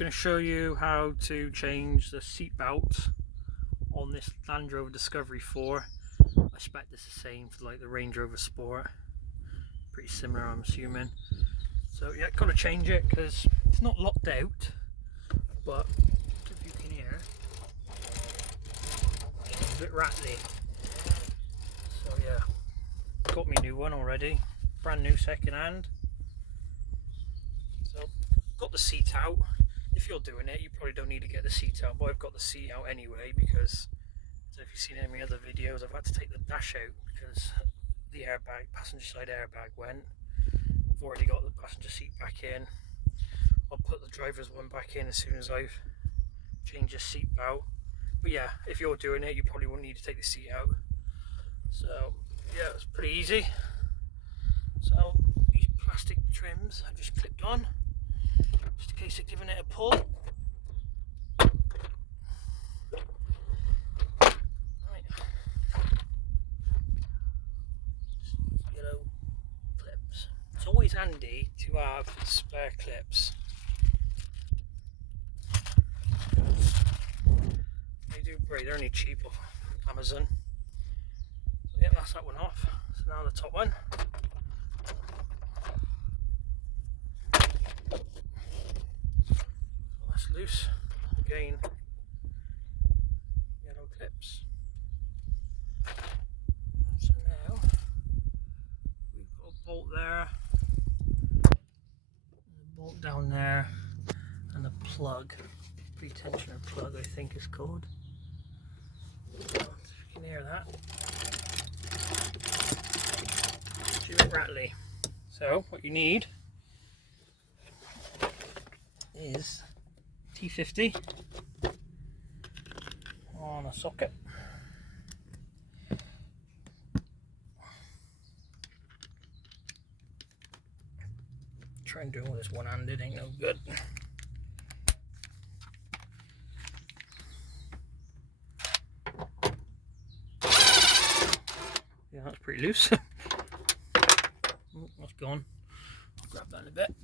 going to show you how to change the seat belt on this Range Rover Discovery 4. I expect it's the same for like the Range Rover Sport. Pretty similar, I'm assuming. So yeah, got to change it because it's not locked out, but if you can hear, it's a bit rattly. So yeah, got me a new one already, brand new second hand. So got the seat out. If you're doing it, you probably don't need to get the seat out, but I've got the seat out anyway because, so if you've seen any other videos, I've had to take the dash out because the airbag, passenger side airbag went. I've already got the passenger seat back in. I'll put the driver's one back in as soon as I've changed the seat belt. But yeah, if you're doing it, you probably won't need to take the seat out. So yeah, it's pretty easy. So these plastic trims I just clipped on, just in case of giving it a pull. Right. Yellow clips. It's always handy to have spare clips. They do great, they're only cheap off Amazon. So yeah, that's that one off. So now the top one. Loose again, yellow clips. So now we've got a bolt there, a bolt down there, and a plug, pre-tensioner plug I think it's called. So if you can hear that, it's a bit rattly. So what you need is T50 on a socket. Try and do all this one-handed, ain't no good. Yeah, that's pretty loose. Oh, that's gone. I'll grab that in a bit.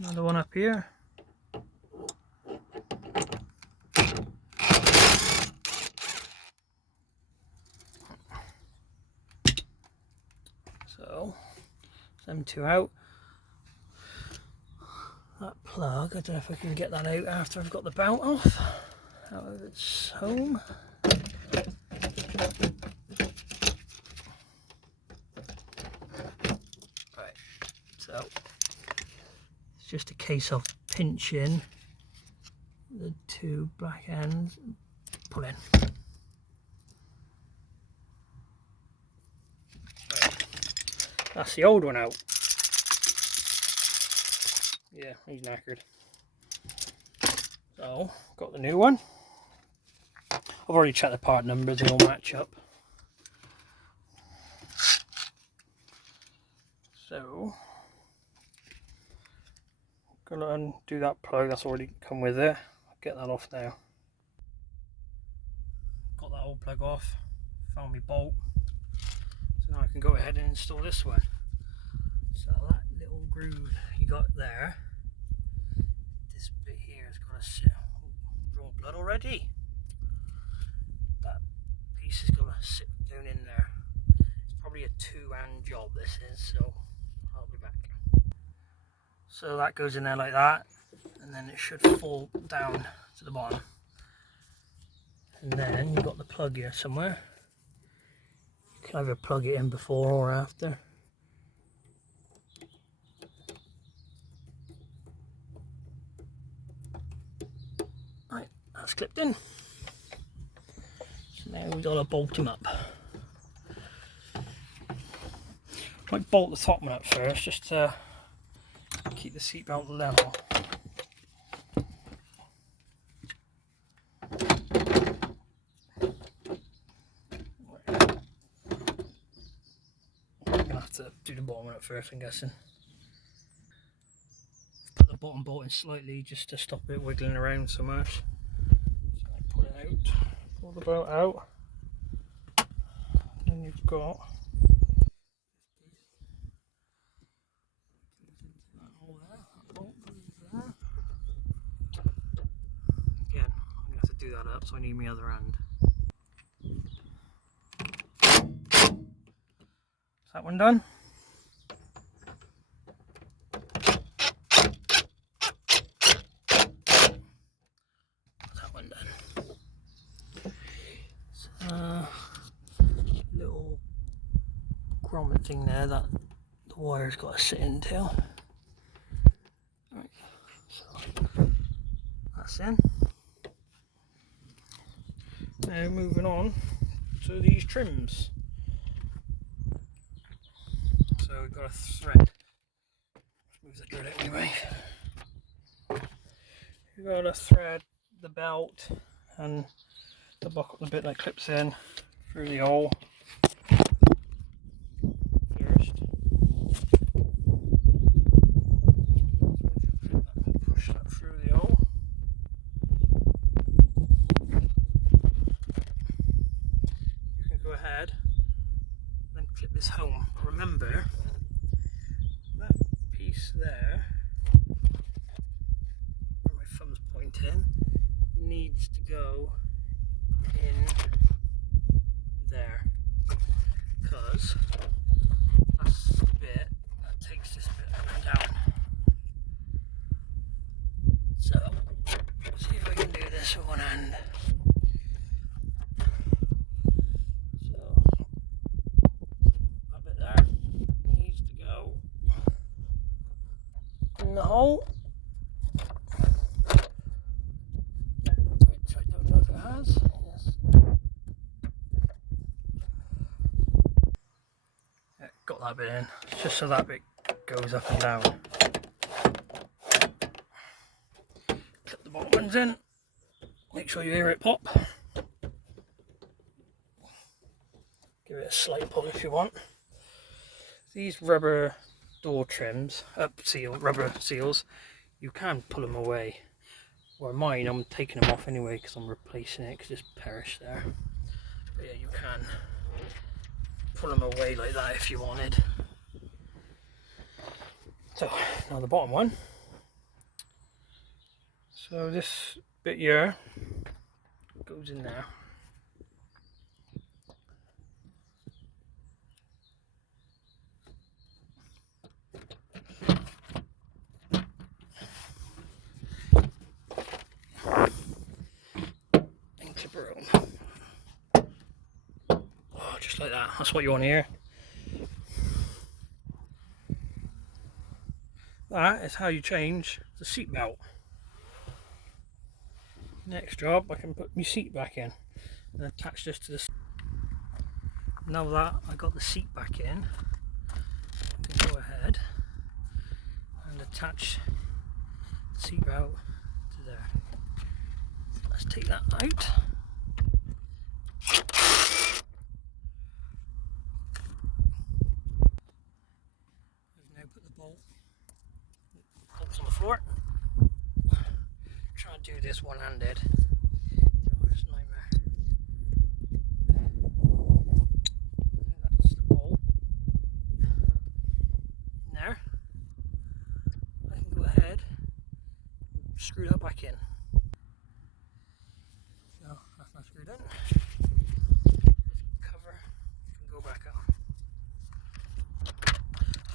Another one up here. So, them two out. That plug, I don't know if I can get that out after I've got the belt off, out of its home. Right, so it's just a case of pinching the two black ends and pulling. That's the old one out. Yeah, he's knackered. So, got the new one. I've already checked the part numbers, they all match up. So, gonna undo that plug, that's already come with it. I'll get that off now. Got that old plug off, found my bolt. So now I can go ahead and install this one. So that little groove you got there, this bit here has got to sit. Draw blood already. That piece is going to sit down in there. It's probably a two-hand job this is, so I'll be back. So that goes in there like that, and then it should fall down to the bottom. And then you've got the plug here somewhere. You can either plug it in before or after. Right, that's clipped in. So now we've got to bolt them up. Might bolt the top one up first just to keep the seatbelt level. To do the bottom one up first, I'm guessing. Put the bottom bolt in slightly just to stop it wiggling around so much. So I pull it out, pull the bolt out, and you've got that hole there, that bolt goes there. do that up, so I need my other hand. Is that one done? That one done. So, little grommet thing there that the wire's got to sit into. Right, so that's in. Now moving on to these trims. So we've got a thread. Let's move the grid out anyway. You've got to thread the belt and the buckle, the bit that clips in through the hole first. Push that through the hole. You can go ahead and clip this home. Remember that piece there, where my thumb's pointing, needs to go in there, because that's the bit that takes this bit up and down. So, let's see if I can do this with one hand. So, that bit there needs to go in the hole. Which I don't know if it has. Yes. Yeah, got that bit in, just so that bit goes up and down. Clip the bottom ones in, make sure you hear it pop. Give it a slight pull if you want. These rubber door trims, rubber seals, you can pull them away. Or mine, I'm taking them off anyway because I'm replacing it because it's perished there. But yeah, you can pull them away like that if you wanted. So now the bottom one. So this bit here goes in there. And clip her on. Oh, just like that. That's what you want to hear. That is how you change the seat belt. Next job, I can put my seat back in and attach this to the. Now that I got the seat back in, I can go ahead and attach the seat belt to there. Let's take that out. I've now put the bolts on the floor. Try and do this one-handed. Oh, it's a nightmare. That's the bolt. In there. I can go ahead and screw that back in. So that's not screwed in. This cover can go back up.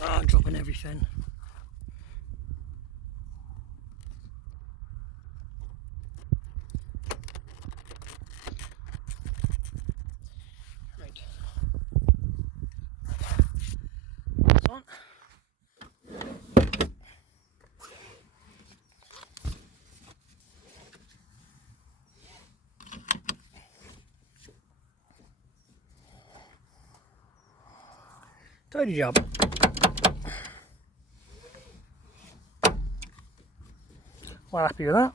Oh, I'm dropping everything. On. Tidy job. Well, happy with that.